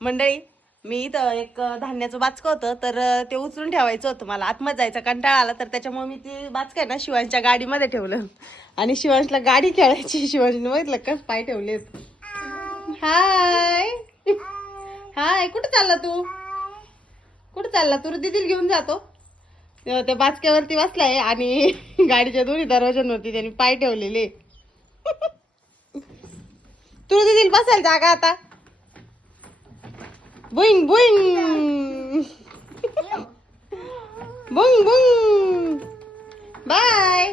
मंडळी, मी इथं एक धान्याचं बाचकं होतं, तर ते उचलून ठेवायचं होतं. मला आतमध्ये जायचा कंटाळा आला, तर त्याच्यामुळे मी ते बाचकं आहे ना शिवांशच्या गाडीमध्ये ठेवलं. आणि शिवांशला गाडी खेळायची. शिवांशने बघितलं कस पाय ठेवलेत. हाय हाय, कुठं चालला तू? कुठं चालला तू? दीदीला घेऊन जातो. त्या बाचक्यावरती बसलाय आणि गाडीच्या दोन्ही दरवाजांवरती त्यांनी पाय ठेवलेले. तू दीदीला बसायला जागा आता. बुईंग बुईंग बुंग बुंग. Bye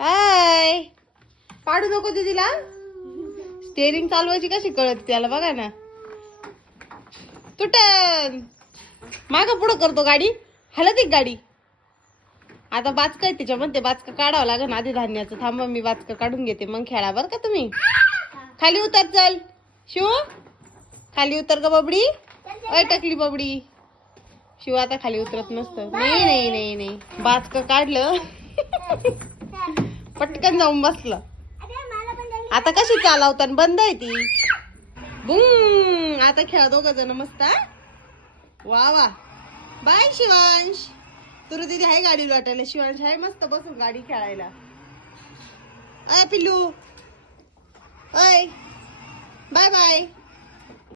hi. पाडू नको दीदीला. स्टेरिंग चालवायची कशी कळत त्याला बघा ना. तुटन माग पुढं करतो गाडी. हलत एक गाडी. आता बाचका आहे त्याच्यामध्ये, बाचका काढावं लागेल आधी धान्याचं. थांबा मी बाचका काढून घेते, मग खेळा बरं का तुम्ही. खाली उतर चल शिव, खाली उतर ग बबडी. अय टकली बबडी. शिव आता खाली उतरत नसतं. नाही नाही नाही नाही, बाचका काढलं पटकन जाऊन बसलं. आता कशी चालवताना बंद आहे ती. बुंग. आता खेळा दोघं जण मस्त. वा वा. बाय शिवांश. तुला दीदी आहे गाडी वाटायला. शिवांश आहे मस्त बसून गाडी खेळायला. अय पिल्लू. अय बाय बाय.